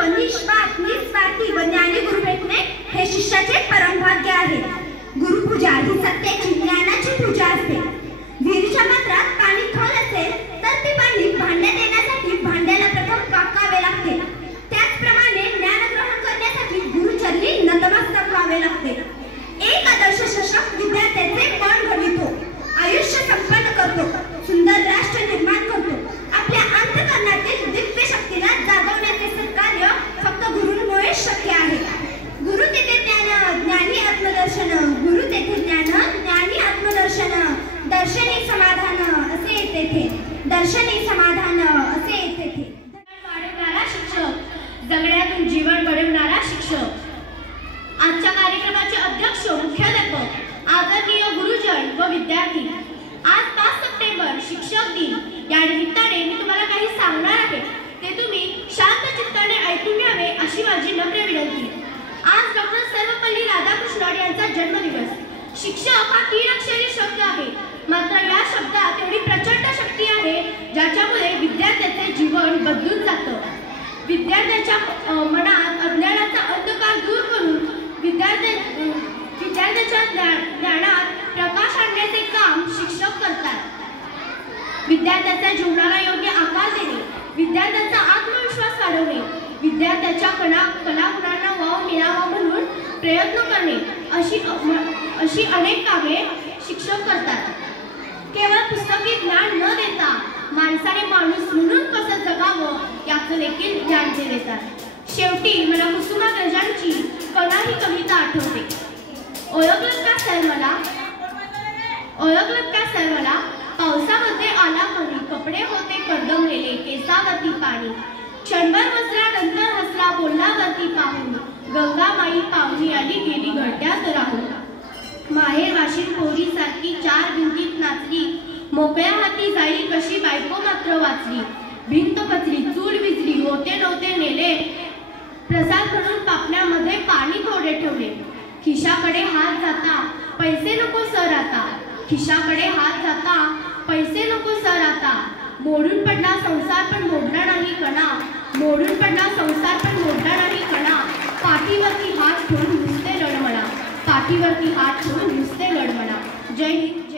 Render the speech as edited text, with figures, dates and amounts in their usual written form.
व निस्वार्थी व ज्ञानी गुरु भेटणे हे शिष्याचे परम भाग्य आहे। गुरुपूजा ही सत्याची ज्ञानाची पूजा असते। विहिरीच्या पात्रात पाणी खोल असेल तर ते पाणी भांड्यात येण्यासाठी भांड्याला प्रथम वाकावे लागते। त्याचप्रमाणे ज्ञान ग्रहण करण्यासाठी गुरुचरणी नतमस्तक व्हावे लागते। एक आदर्श शिक्षक विद्यार्थ्याचे मन घडवितो, आयुष्य संपन्न करतो, सुंदर राष्ट्र निर्माण करतो। आपल्या अंतःकरणातील दिव्य शक्तीला जागवण्याचे सत्कार्य फक्त गुरूंमुळे शक्य आहे। गुरु तेथे ज्ञान, ज्ञानी आत्मदर्शन, गुरु तेथे ज्ञान, ज्ञानी आत्मदर्शन, दर्शनी समाधान असे तेथे, दर्शनी समाधान असे तेथे। वाढवणारा शिक्षक, जगण्यातून जीवन घडवणारा शिक्षक। आजच्या कार्यक्रमाचे अध्यक्ष, मुख्याध्यापक, आदरणीय गुरुजन व विद्यार्थी, आज 5 सप्टेंबर शिक्षक दिन या निमित्ताने मी तुम्हाला काही सांगणार आहे, ते तुम्ही शांत चित्ताने ऐकून घ्यावे अशी माझी नम्र विनंती। आज डॉक्टर सर्वपल्ली राधाकृष्णन यांचा जन्मदिवस। शिक्षक हा 3 अक्षरी शब्द आहे, मात्र या शब्दात एवढी प्रचंड शक्ती आहे ज्याच्यामुळे विद्यार्थ्याचे जीवन बदलून जातं। विद्यार्थ्याच्या मनात अज्ञानाचा अंधकार दूर करून विद्यार्थ्याच्या ज्ञानात प्रकाश आणण्याचे काम शिक्षक करतात। विद्यार्थ्याच्या जीवनाला योग्य आकार देणे, विद्यार्थ्याचा आत्मविश्वास वाढवणे, विद्यार्थ्याच्या कलागुणांना वाव मिळावा म्हणून प्रयत्न करणे अशी अनेक कामे शिक्षक करतात। केवळ पुस्तकी ज्ञान न देता माणसाने माणूस म्हणून कसं जगावं याचं देखील ज्ञान ते देतात। शेवटी मला कुसुमाग्रजांची कणा ही कविता आठवते। ओळखलं का सर मला, पावसामध्ये आला कधी, कपडे होते कर्दमलेले, केसावरती पाणी, क्षणभर वस्त्रानंतर हसला, बोलला वरती पाहून, गंगामाई पाहुणी आली गेली घरट्यात राहून। माहेर वाशीन पोरी सारखी 4 भिंतीत नाचली, मोकळ्या हाती जाईल कशी बायको मात्र वाचली। भिंत पचली, चूल विजली, होते नव्हते नेले, प्रसाद म्हणून पापण्यामध्ये पाणी थोडे ठेवले। खिशाकडे हात जाता पैसे नको सर आता, खिशाकडे हात जाता पैसे नको सर आता। मोडून पडला संसार पण मोडला नाही कणा, मोडून पडला संसार पण मोडला नाही कणा। पाठीवरती हात ठेवून नुसते लढमणा, पाठीवरती हात ठेवून नुसते लढमणा। जय हिंद।